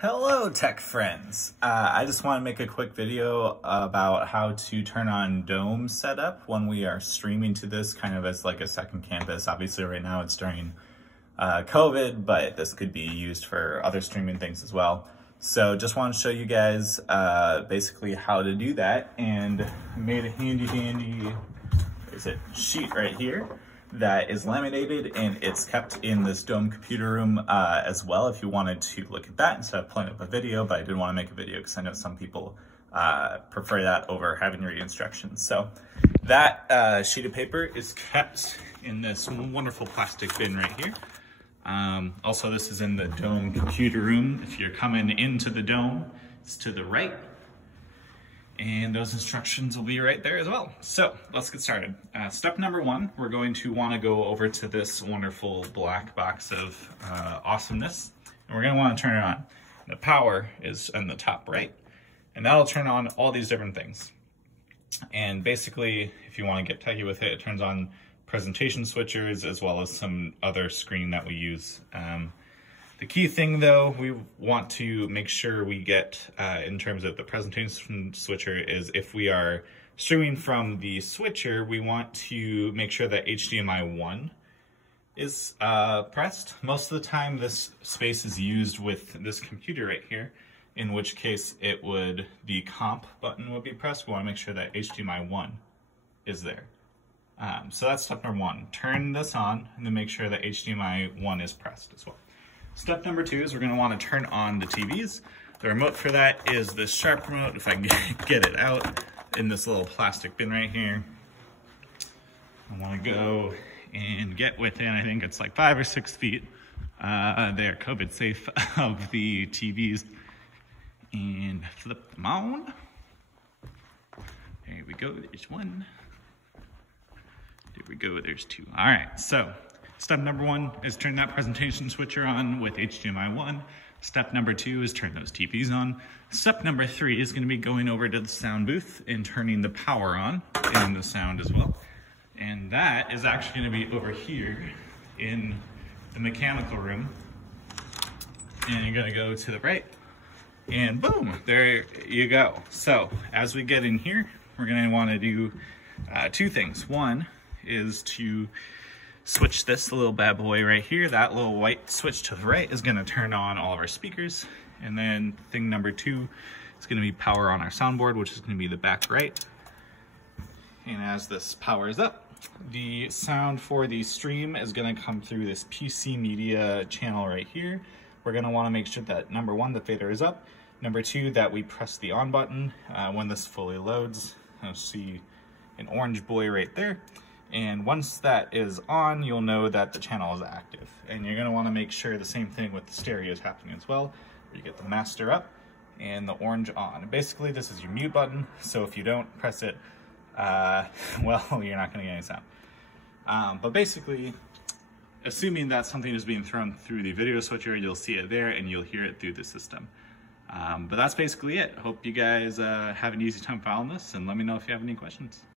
Hello, tech friends. I just want to make a quick video about how to turn on Dome setup when we are streaming to this kind of as like a second campus. Obviously right now it's during COVID, but this could be used for other streaming things as well. So just want to show you guys basically how to do that, and I made a handy sheet right here that is laminated, and it's kept in this Dome computer room as well if you wanted to look at that instead of pulling up a video, but I didn't want to make a video because I know some people prefer that over having to read instructions. So that sheet of paper is kept in this wonderful plastic bin right here. Also, this is in the Dome computer room. If you're coming into the Dome, it's to the right. And those instructions will be right there as well. So let's get started. Step number one, we're going to want to go over to this wonderful black box of awesomeness, and we're going to want to turn it on. The power is in the top right, and that'll turn on all these different things. And basically, if you want to get techie with it, it turns on presentation switchers as well as some other screen that we use. The key thing though, we want to make sure we get in terms of the presentation switcher is if we are streaming from the switcher, we want to make sure that HDMI 1 is pressed. Most of the time this space is used with this computer right here, in which case the comp button would be pressed. We want to make sure that HDMI 1 is there. So that's step number one. Turn this on and then make sure that HDMI 1 is pressed as well. Step number two is we're going to want to turn on the TVs. The remote for that is this Sharp remote, if I can get it out, in this little plastic bin right here. I want to go and get within, I think it's like 5 or 6 feet. They're COVID safe of the TVs. And flip them on. There we go, there's one. There we go, there's two. All right, so step number one is turn that presentation switcher on with HDMI 1. Step number two is turn those TVs on. Step number three is going to be going over to the sound booth and turning the power on and the sound as well. And that is actually going to be over here in the mechanical room. And you're going to go to the right, and boom, there you go. So as we get in here, we're going to want to do two things. One is to switch this little bad boy right here. That little white switch to the right is going to turn on all of our speakers. And then thing number two is going to be power on our soundboard, which is going to be the back right. And as this powers up, the sound for the stream is going to come through this PC Media channel right here. We're going to want to make sure that number one, the fader is up. Number two, that we press the on button when this fully loads. You'll see an orange boy right there. And once that is on, you'll know that the channel is active. And you're gonna wanna make sure the same thing with the stereo is happening as well. You get the master up and the orange on. And basically, this is your mute button, so if you don't press it, well, you're not gonna get any sound. But basically, assuming that something is being thrown through the video switcher, you'll see it there and you'll hear it through the system. But that's basically it. Hope you guys have an easy time following this, and let me know if you have any questions.